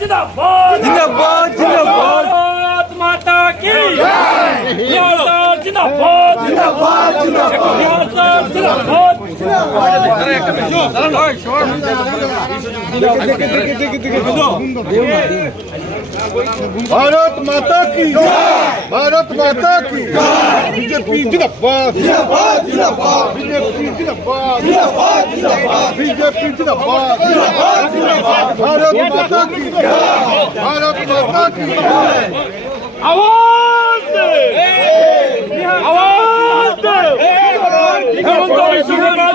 जिंदाबाद जिंदाबाद जिंदाबाद भारत माता की जिंदाबाद जिंदाबाद जिंदाबाद जिंदाबाद जिंदाबाद भारत माता की भारत माता की बीजेपी जिंदाबाद जिंदाबाद जिंदाबाद बीजेपी जिंदाबाद जिंदाबाद जिंदाबाद बीजेपी जिंदाबाद जिंदाबाद जिंदाबाद আওয়াজ আওয়াজ হেমন্ত বিশ্ব শর্মা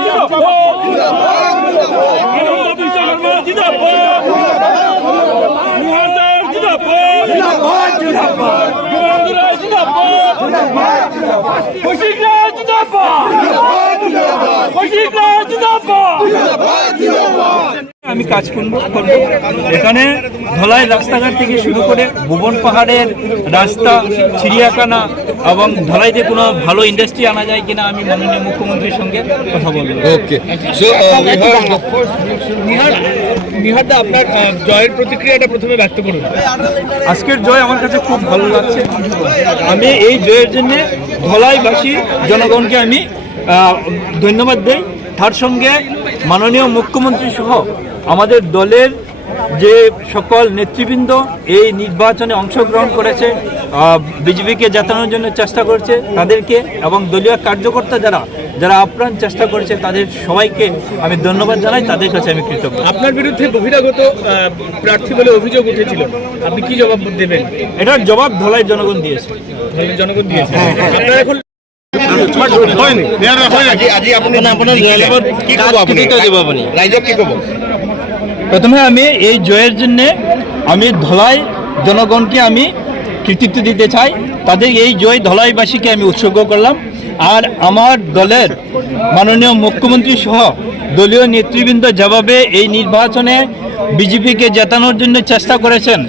হেমন্ত বিশ্ব শর্মা জিন্দাবাদ জিন্দাবাদ জিন্দাবাদ জিন্দাবাদ। আমি কাজ করব করব। এখানে ধলাই রাস্তাঘাট থেকে শুরু করে ভুবন পাহাড়ের রাস্তা চিড়িয়াখানা এবং ধলাইতে কোনো ভালো ইন্ডাস্ট্রি আনা যায় কিনা আমি মাননীয় মুখ্যমন্ত্রীর সঙ্গে কথা বলব। ওকে So uh, নিহারদা আপনার জয়ের প্রতিক্রিয়াটা প্রথমে ব্যক্ত করুন। আজকের জয় আমার কাছে খুব ভালো লাগছে। আমি এই জয়ের জন্য ধলাইবাসী জনগণকে আমি ধন্যবাদ দেই। তার সঙ্গে মাননীয় মুখ্যমন্ত্রী সহ আমাদের দলের যে সকল নেতৃবৃন্দ এই নির্বাচনে অংশগ্রহণ করেছে বিজেপিকে জেতানোর জন্য চেষ্টা করছে তাদেরকে এবং দলীয় কার্যকর্তা যারা যারা আপ্রাণ চেষ্টা করেছে তাদের সবাইকে আমি ধন্যবাদ জানাই তাদের কাছে আমি কৃতজ্ঞ। আপনার বিরুদ্ধে বহিরাগত প্রার্থী বলে অভিযোগ উঠেছিল। আপনি কি জবাব দেবেন? এটার জবাব ধলাই জনগণ দিয়েছে। জনগণ দিয়েছে। আপনার এখন আজি আজি আপুনি আপোনাৰ কি ক'ব আপুনি? ৰাইজক কি ক'ব? প্রথমে আমি এই জয়ের জন্য আমি ধলাই জনগণকে আমি কৃতিত্ব দিতে চাই তাদের এই জয় ধলাইবাসীকে আমি উৎসর্গ করলাম আর আমার দলের মাননীয় মুখ্যমন্ত্রী সহ দলীয় নেতৃবৃন্দ যেভাবে এই নির্বাচনে বিজেপিকে জেতানোর জন্য চেষ্টা করেছেন।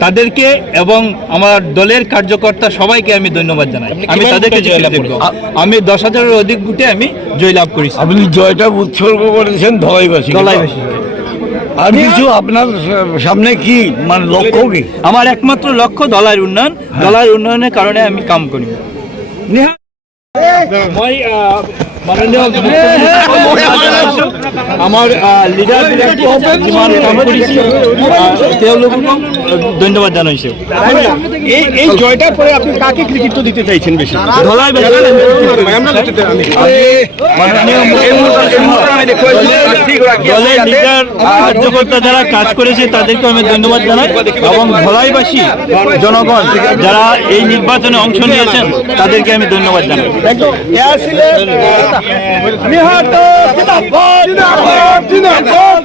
তাদেরকে এবং আমার দলের কার্যকর্তা সবাইকে আমি ধন্যবাদ জানাই। আমি তাদেরকে আমি দশ হাজারের অধিক বুটে আমি জয়লাভ করেছি। আপনি জয়টা উৎসর্গ করেছেন ধলাইবাসী ধলাইবাসী। আর কিছু আপনার সামনে কি? মানে লক্ষ্য কি? আমার একমাত্র লক্ষ্য দলের উন্নয়ন। দলের উন্নয়নের কারণে আমি কাম করি। নিহা- আমাৰ লিডাৰ যিমান কাম কৰিছে তেওঁলোককো ধন্যবাদ জনাইছোঁ। এই এই জয়টার পরে আপনি কাকে কৃতিত্ব দিতে চাইছেন বেশি? ধলাই দলের লিডার কার্যকর্তা যারা কাজ করেছে তাদেরকে আমি ধন্যবাদ জানাই। এবং ধলাইবাসী জনগণ যারা এই নির্বাচনে অংশ নিয়েছেন তাদেরকে আমি ধন্যবাদ জানাই। জিন্দাবাদ জিন্দাবাদ